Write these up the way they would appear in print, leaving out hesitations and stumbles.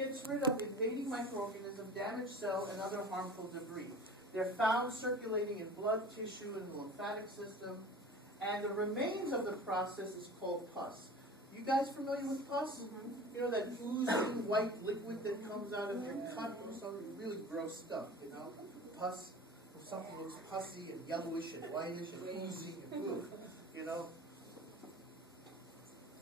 gets rid of invading microorganisms, damaged cell, and other harmful debris. They're found circulating in blood, tissue, and the lymphatic system. And the remains of the process is called pus. You guys familiar with pus? You know, that oozing white liquid that comes out of your cut or something, really gross stuff, you know? Pus, something looks pussy and yellowish and whitish and oozy and blue, you know?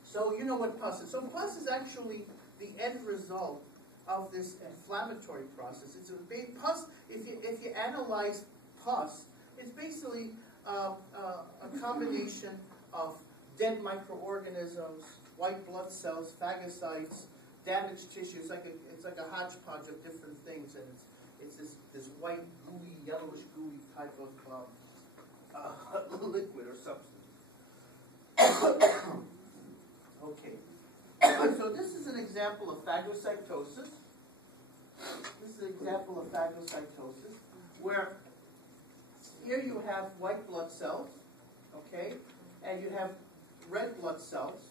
So you know what pus is. So pus is actually the end result of this inflammatory process. It's a big pus. If you analyze pus, it's basically a combination of dead microorganisms, white blood cells, phagocytes, damaged tissue. It's like a hodgepodge of different things, and it's this white, gooey, yellowish, gooey type of liquid or substance. Okay. So this is an example of phagocytosis. This is an example of phagocytosis, where here you have white blood cells, okay, and you have red blood cells,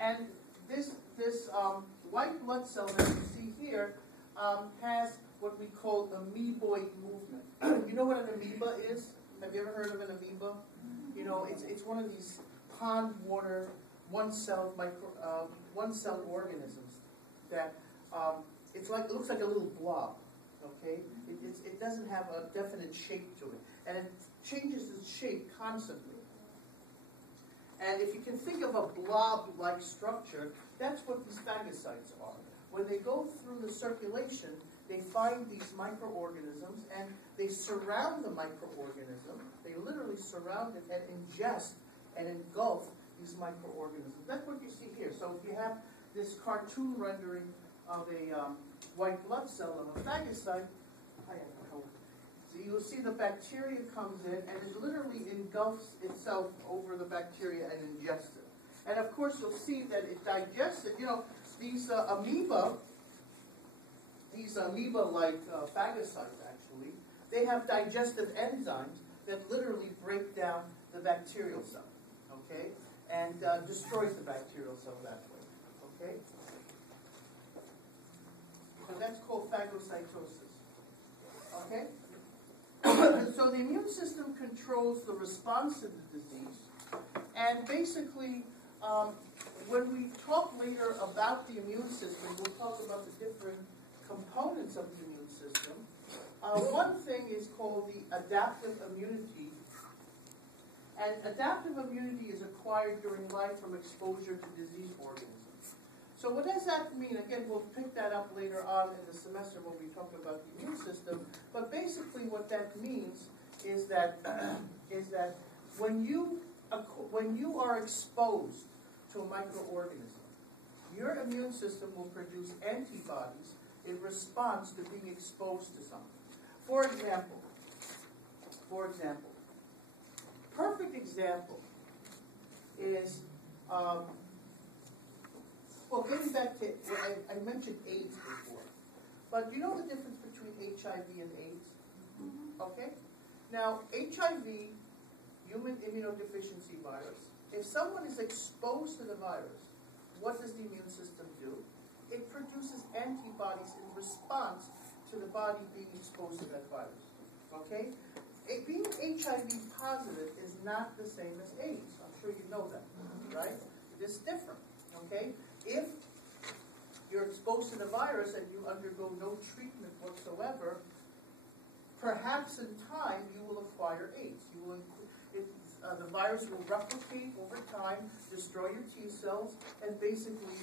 and this white blood cell that you see here has what we call amoeboid movement. You know what an amoeba is? Have you ever heard of an amoeba? You know, it's one of these pond water one-cell organisms that it looks like a little blob. Okay, it doesn't have a definite shape to it, and it changes its shape constantly. And if you can think of a blob-like structure, that's what these phagocytes are. When they go through the circulation, they find these microorganisms, and they surround the microorganism. They literally surround it and ingest and engulf these microorganisms. That's what you see here. So if you have this cartoon rendering of a white blood cell of a phagocyte, so you'll see the bacteria comes in and it literally engulfs itself over the bacteria and ingests it. And of course you'll see that it digests it. You know, these amoeba-like phagocytes actually, they have digestive enzymes that literally break down the bacterial cell, okay, and destroys the bacterial cell that way, okay. So that's called phagocytosis, okay. So the immune system controls the response to the disease, and basically, when we talk later about the immune system, we'll talk about the different components of the immune system. One thing is called the adaptive immunity, and adaptive immunity is acquired during life from exposure to disease organisms. So what does that mean? Again, we'll pick that up later on in the semester when we talk about the immune system. But basically what that means is that when you are exposed to a microorganism, your immune system will produce antibodies in response to being exposed to something. For example, perfect example is well, getting back to, I mentioned AIDS before, but do you know the difference between HIV and AIDS? Okay? Now, HIV, human immunodeficiency virus, if someone is exposed to the virus, what does the immune system do? It produces antibodies in response to the body being exposed to that virus. Okay? Being HIV positive is not the same as AIDS. I'm sure you know that, right? It is different. Okay? If you're exposed to the virus and you undergo no treatment whatsoever, perhaps in time you will acquire AIDS. The virus will replicate over time, destroy your T cells, and basically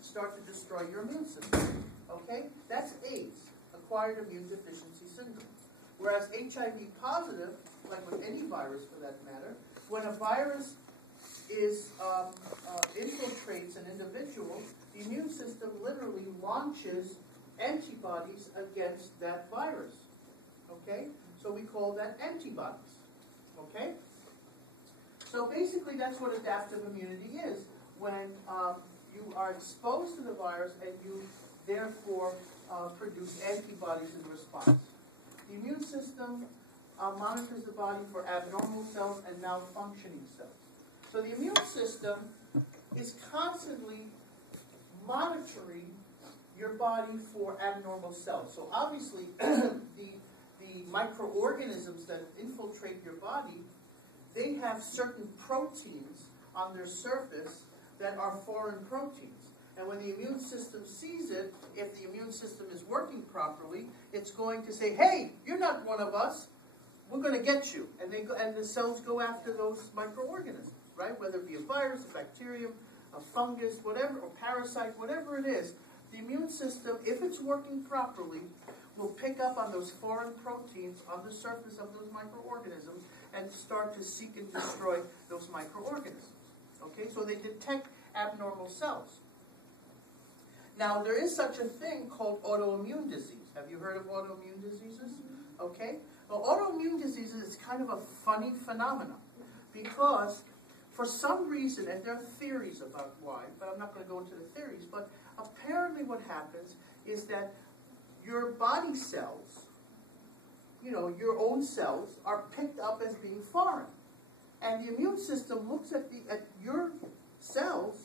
start to destroy your immune system. Okay? That's AIDS, acquired immune deficiency syndrome. Whereas HIV positive, like with any virus for that matter, when a virus infiltrates an individual, the immune system literally launches antibodies against that virus. Okay? So we call that antibodies. Okay? So basically that's what adaptive immunity is. When you are exposed to the virus and you therefore produce antibodies in response. The immune system monitors the body for abnormal cells and malfunctioning cells. So the immune system is constantly monitoring your body for abnormal cells. So obviously, the microorganisms that infiltrate your body, they have certain proteins on their surface that are foreign proteins. And when the immune system sees it, if the immune system is working properly, it's going to say, hey, you're not one of us. We're going to get you. And the cells go after those microorganisms, right? Whether it be a virus, a bacterium, a fungus, whatever, or parasite, whatever it is, the immune system, if it's working properly, will pick up on those foreign proteins on the surface of those microorganisms and start to seek and destroy those microorganisms. Okay, so they detect abnormal cells. Now, there is such a thing called autoimmune disease. Have you heard of autoimmune diseases? Okay, well, autoimmune diseases is kind of a funny phenomenon because for some reason, and there are theories about why, but I'm not going to go into the theories, but apparently what happens is that your body cells, you know, your own cells, are picked up as being foreign. And the immune system looks at your cells,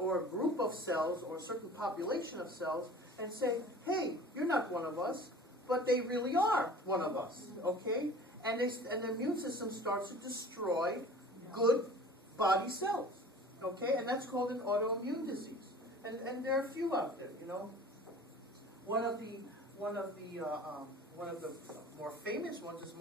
or a group of cells, or a certain population of cells, and say, hey, you're not one of us, but they really are one of us, okay? And the immune system starts to destroy good body cells, okay? And that's called an autoimmune disease. And there are a few out there, you know. One of the more famous ones is